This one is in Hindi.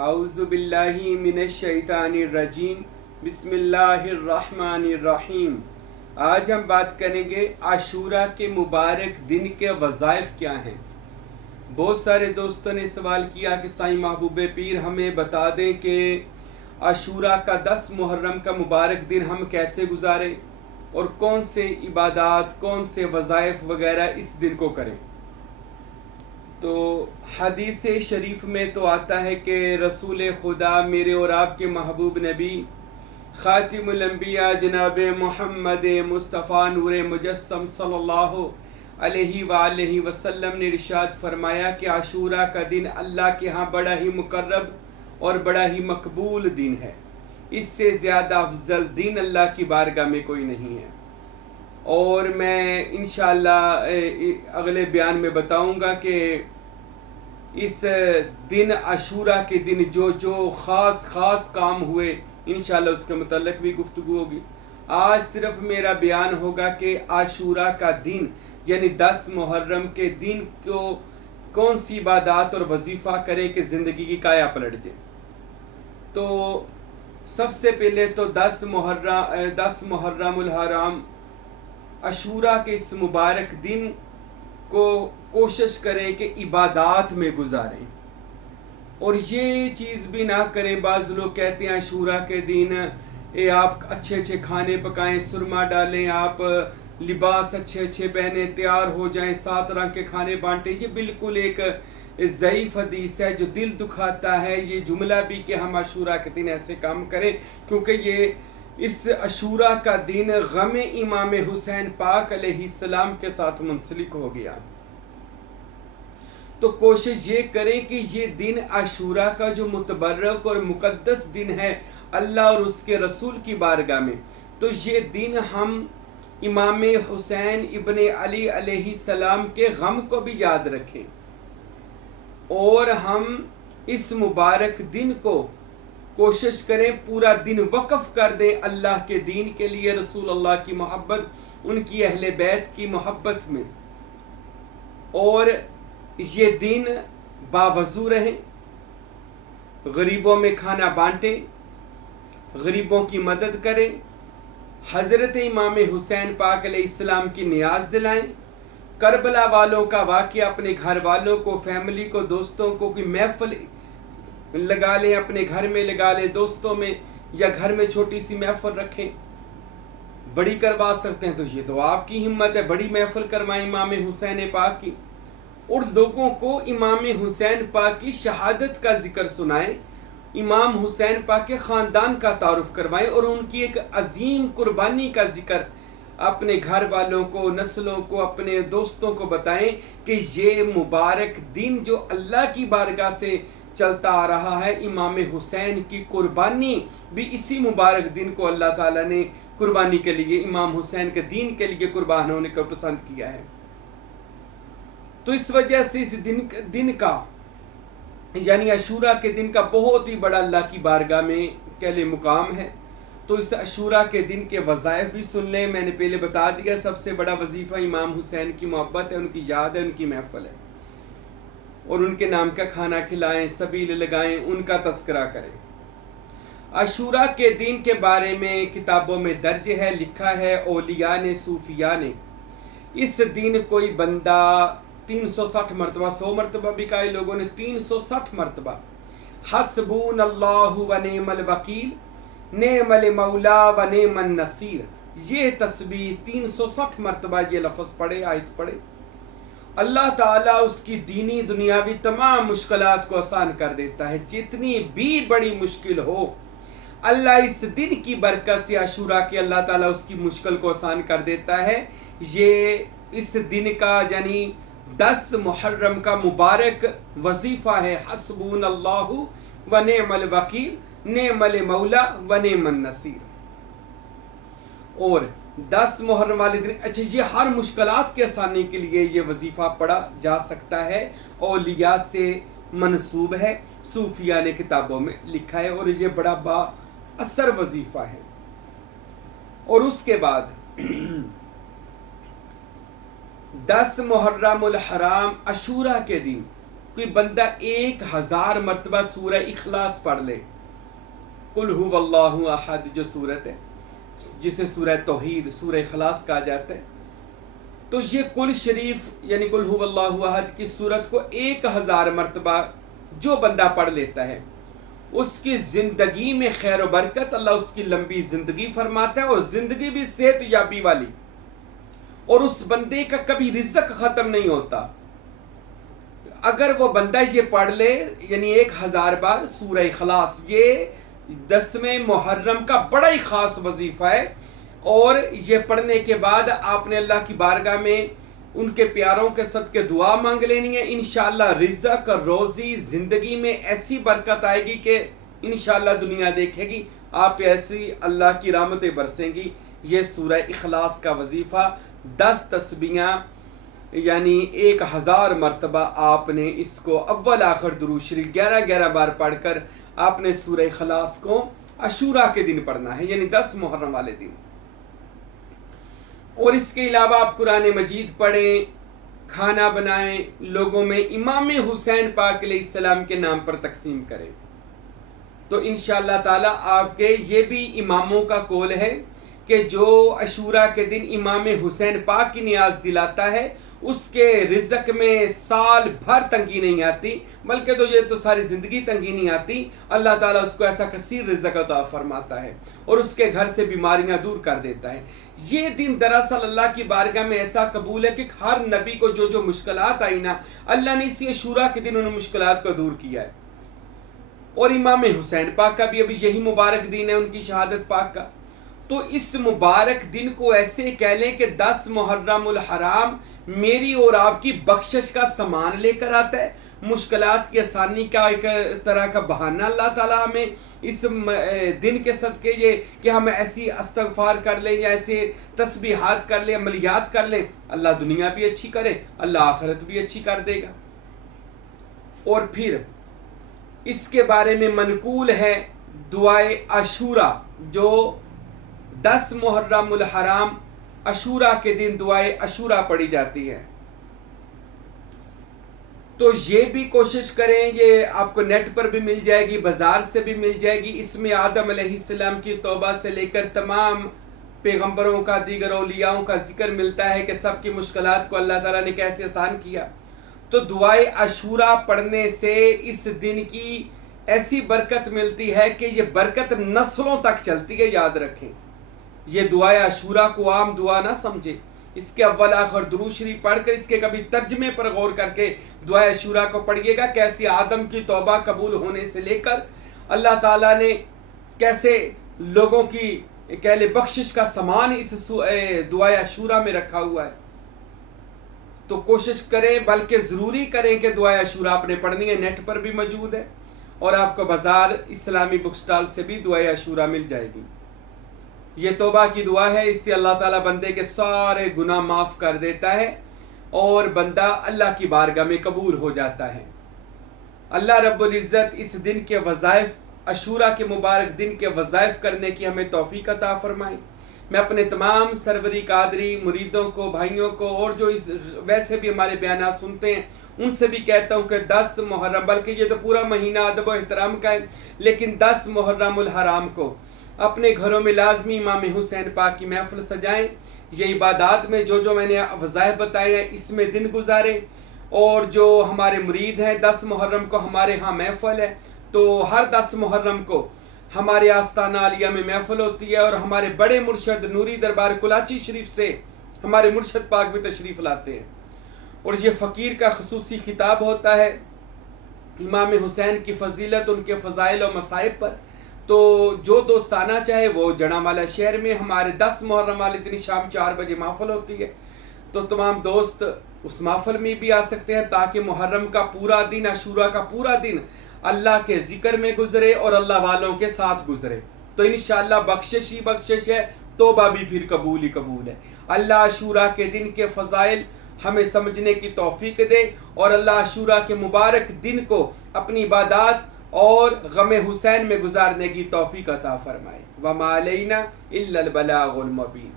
आऊज़ु बिल्लाहि मिनश शैतानिर रजीम। बिस्मिल्लाहिर्रहमानिर्रहीम। आज हम बात करेंगे आशूरा के मुबारक दिन के वज़ाइफ क्या हैं। बहुत सारे दोस्तों ने सवाल किया कि साईं महबूब पीर हमें बता दें कि आशूरा का 10 मुहर्रम का मुबारक दिन हम कैसे गुजारें और कौन से इबादात, कौन से वज़ाइफ वगैरह इस दिन को करें। तो हदीस शरीफ में तो आता है कि रसूल खुदा मेरे और आपके महबूब नबी खातिमुल अंबिया जनाब मोहम्मद मुस्तफ़ा नूर मुजस्सम सल्लल्लाहु अलैहि वसल्लम ने इरशाद फरमाया कि आशूरा का दिन अल्लाह के यहाँ बड़ा ही मुकर्रब और बड़ा ही मकबूल दिन है। इससे ज़्यादा अफजल दिन अल्लाह की बारगाह में कोई नहीं है। और मैं इंशाअल्लाह अगले बयान में बताऊंगा कि इस दिन आशूरा के दिन जो जो ख़ास काम हुए इंशाअल्लाह उसके मुतल्लिक़ भी गुफ्तगू होगी। आज सिर्फ मेरा बयान होगा कि आशूरा का दिन यानी 10 मुहर्रम के दिन को कौन सी इबादत और वजीफ़ा करें कि ज़िंदगी की काया पलट जाए। तो सबसे पहले तो 10 मुहर्रमुल हराम आशूरा के इस मुबारक दिन को कोशिश करें कि इबादत में गुजारें और ये चीज़ भी ना करें। बाज़ लोग कहते हैं आशूरा के दिन आप अच्छे खाने पकाएं, सुरमा डालें, आप लिबास अच्छे पहने, तैयार हो जाएं, 7 रंग के खाने बांटें। ये बिल्कुल एक ज़ईफ़ हदीस है जो दिल दुखाता है ये जुमला भी कि हम आशूरा के दिन ऐसे काम करें, क्योंकि ये इस आशूरा का दिन गम इमाम हुसैन पाक अलैहिस्सलाम के साथ मुंसलिक हो गया। तो कोशिश ये करें कि ये दिन आशूरा का जो मुतबर्रक और मुकद्दस दिन है अल्लाह और उसके रसूल की बारगाह में, तो ये दिन हम इमाम हुसैन इब्ने अली अलैहिस्सलाम के गम को भी याद रखें और हम इस मुबारक दिन को कोशिश करें पूरा दिन वक्फ कर दें अल्लाह के दीन के लिए, रसूल अल्लाह की मोहब्बत, उनकी अहले बैत की मोहब्बत में। और ये दिन बावजू रहें, गरीबों में खाना बांटें, गरीबों की मदद करें, हज़रत इमाम हुसैन पाक अलैहिस्सलाम की नियाज दिलाएं, करबला वालों का वाक़या अपने घर वालों को, फैमिली को, दोस्तों को की महफिल लगा लें, अपने घर में लगा लें, दोस्तों में या घर में छोटी सी महफिल रखें। बड़ी करवा सकते हैं तो ये तो आपकी हिम्मत है, बड़ी महफिल करवाएं इमाम हुसैन पाक की और लोगों को इमाम हुसैन पाक की शहादत का जिक्र सुनाएं, इमाम हुसैन पाक के ख़ानदान का तारुफ करवाएं और उनकी एक अजीम कुर्बानी का जिक्र अपने घर वालों को, नस्लों को, अपने दोस्तों को बताएं कि ये मुबारक दिन जो अल्लाह की बारगाह से चलता आ रहा है, इमाम हुसैन की कुर्बानी भी इसी मुबारक दिन को अल्लाह ताला ने कुर्बानी के लिए, इमाम हुसैन के दीन के लिए कुर्बान होने को पसंद किया है। तो इस वजह से इस दिन का यानी आशूरा के दिन का बहुत ही बड़ा अल्लाह की बारगाह में कहले मुकाम है। तो इस आशूरा के दिन के वज़ाइफ भी सुन लें। मैंने पहले बता दिया सबसे बड़ा वजीफ़ा इमाम हुसैन की मोहब्बत है, उनकी याद है, उनकी महफिल है और उनके नाम का खाना खिलाएं, सबील लगाएं, उनका तस्करा करें। आशूरा के दिन के बारे में किताबों में दर्ज है, लिखा है औलिया ने, सूफिया ने, इस दिन कोई बंदा 360 मरतबा, 100 मरतबा भी कहा लोगों ने, 360 मरतबा हस्बुनल्लाहु व निअमल वकील, नेमल मौला व नेमन नसीर, ये तस्बीह 360 मरतबा ये लफ्ज़ पढ़े, आयत पढ़े। अल्लाह ताला उसकी दीनी दुनियावी तमाम मुश्किलात को आसान कर देता है। जितनी भी बड़ी मुश्किल हो अल्लाह इस दिन की बरकत से, आशूरा के, अल्लाह ताला उसकी मुश्किल को आसान कर देता है। ये इस दिन का यानी 10 मुहर्रम का मुबारक वजीफ़ा है, हस्बुनल्लाहु व निअमल वकील, नेमल मौला व नेमन नसीर। और 10 मुहर्रम वाले दिन, अच्छा, ये हर मुश्किलात के आसानी के लिए ये वजीफ़ा पढ़ा जा सकता है, औलिया से मनसूब है, सूफिया ने किताबों में लिखा है और ये बड़ा बा असर वजीफ़ा है। और उसके बाद 10 मुहर्रमुल हराम आशूरा के दिन कोई बंदा 1000 मरतबा सूरह इखलास पढ़ ले, कुल हुवल्लाहु अहद जो सूरत है जिसे सूरह तौहीद सूरह इखलास कहा जाता है, तो ये कुल शरीफ यानी कुल हुवल्लाहु अहद की सूरत को 1000 मरतबा जो बंदा पढ़ लेता है उसकी जिंदगी में खैर बरकत, अल्लाह उसकी लंबी जिंदगी फरमाता है और जिंदगी भी सेहत याबी वाली, और उस बंदे का कभी रिज़्क खत्म नहीं होता। अगर वो बंदा ये पढ़ ले यानी 1000 बार सूरह इखलास, ये 10वें मुहर्रम का बड़ा ही खास वजीफा है, और ये पढ़ने के बाद आपने अल्लाह की बारगाह में उनके प्यारों के सदके दुआ मांग लेनी है। इंशाअल्लाह रिज़्क रोज़ी ज़िंदगी में ऐसी बरकत आएगी कि इंशाअल्लाह दुनिया देखेगी आप ऐसी अल्लाह की रहमतें बरसेंगी। ये सूरह इखलास का वजीफ़ा 10 तस्बीहां यानी 1000 मरतबा आपने इसको अव्वल आखिर दुरूद शरीफ 11-11 बार पढ़कर आपने सूरह इखलास को अशूरा के दिन पढ़ना है, यानी 10 मुहर्रम वाले दिन। और इसके अलावा आप कुरान मजीद पढ़ें, खाना बनाएं, लोगों में इमाम हुसैन पाक अलैहिस्सलाम के नाम पर तकसीम करें, तो इंशाअल्लाह ताला आपके ये भी इमामों का कौल है कि जो अशूरा के दिन इमाम हुसैन पाक की नियाज दिलाता है उसके रिज़्क में साल भर तंगी नहीं आती, बल्कि तो ये तो सारी ज़िंदगी तंगी नहीं आती। अल्लाह ताला उसको ऐसा कसीर रिज़्क अता फरमाता है और उसके घर से बीमारियां दूर कर देता है। ये दिन दरअसल अल्लाह की बारगाह में ऐसा कबूल है कि हर नबी को जो जो मुश्किलात आई ना, अल्लाह ने इसी अशूरा के दिन उन मुश्किलात को दूर किया है। और इमाम हुसैन पाक का भी अभी यही मुबारक दिन है, उनकी शहादत पाक का। तो इस मुबारक दिन को ऐसे कह लें कि 10 मुहर्रमुल हराम मेरी और आपकी बख्शिश का सामान लेकर आता है, मुश्किलात की आसानी का एक तरह का बहाना अल्लाह ताला हमें इस दिन के सदके ये कि हम ऐसी इस्तगफार कर लें या ऐसे तस्बीहात कर लें, अमलियात कर लें, अल्लाह दुनिया भी अच्छी करे, अल्लाह आखिरत भी अच्छी कर देगा। और फिर इसके बारे में मनकूल है दुआए अशूरा, जो 10 मुहर्रमुल हराम अशूरा के दिन दुआए अशूरा पढ़ी जाती है। तो ये भी कोशिश करें, ये आपको नेट पर भी मिल जाएगी, बाजार से भी मिल जाएगी। इसमें आदम अलैहिस्सलाम की तौबा से लेकर तमाम पैगंबरों का, दीगर औलियाओं का जिक्र मिलता है कि सबकी मुश्किलात को अल्लाह ताला ने कैसे आसान किया। तो दुआए अशूरा पढ़ने से इस दिन की ऐसी बरकत मिलती है कि ये बरकत नस्लों तक चलती है। याद रखें, ये दुआए अशूरा को आम दुआ ना समझे, इसके अव्वल आखिर दुरूद शरीफ पढ़कर इसके कभी तर्जमे पर गौर करके दुआए अशूरा को पढ़िएगा। कैसे आदम की तौबा कबूल होने से लेकर अल्लाह ताला ने कैसे लोगों की कह ले बख्शिश का सामान इस दुआए अशूरा में रखा हुआ है। तो कोशिश करें, बल्कि ज़रूरी करें कि दुआए अशूरा आपने पढ़नी है। नेट पर भी मौजूद है और आपको बाजार इस्लामी बुक स्टॉल से भी दुआए अशूरा मिल जाएगी। ये तौबा की दुआ है, इससे अल्लाह ताला बंदे के सारे गुनाह माफ़ कर देता है और बंदा अल्लाह की बारगाह में कबूल हो जाता है। अल्लाह रब्बुल इज़्ज़त इस दिन के वज़ाइफ, अशूरा के मुबारक दिन के वज़ाइफ करने की हमें तौफीक अता फरमाए। मैं अपने तमाम सरवरी कादरी मुरीदों को, भाइयों को और जो इस वैसे भी हमारे बयान सुनते हैं उनसे भी कहता हूँ कि 10 मुहर्रम, बल्कि ये तो पूरा महीना अदब व एहतराम का है, लेकिन 10 मुहर्रमुल हराम को अपने घरों में लाजमी इमाम हुसैन पाक की महफिल सजाएं। ये इबादात में जो जो मैंने वज़ाइफ बताए हैं इसमें दिन गुजारें। और जो हमारे मुरीद हैं 10 मुहर्रम को हमारे यहाँ महफिल है, तो हर 10 मुहर्रम को हमारे आस्ताना आलिया में महफिल होती है और हमारे बड़े मुर्शद नूरी दरबार कुलाची शरीफ से हमारे मुर्शद पाक भी तशरीफ़ लाते हैं और ये फ़कीर का ख़ुसूसी खिताब होता है इमाम हुसैन की फजीलत, उनके फ़ज़ाइल और मसाइब पर। तो जो दोस्त आना चाहे वो जनावाला शहर में हमारे 10 मुहर्रम वाले दिन शाम 4 बजे महफिल होती है, तो तमाम दोस्त उस महफिल में भी आ सकते हैं ताकि मुहर्रम का पूरा दिन, अशूरा का पूरा दिन अल्लाह के जिक्र में गुजरे और अल्लाह वालों के साथ गुजरे। तो इंशाअल्लाह बख्शिश ही बख्शिश है, तौबा भी फिर कबूल ही कबूल है। अल्लाह अशूरा के दिन के फ़ज़ाइल हमें समझने की तौफीक दे और अल्लाह अशूरा के मुबारक दिन को अपनी इबादात और गम हुसैन में गुजारने की तौफीक अता फरमाए। वमा अलैना इल्लल बलागुल मुबीन।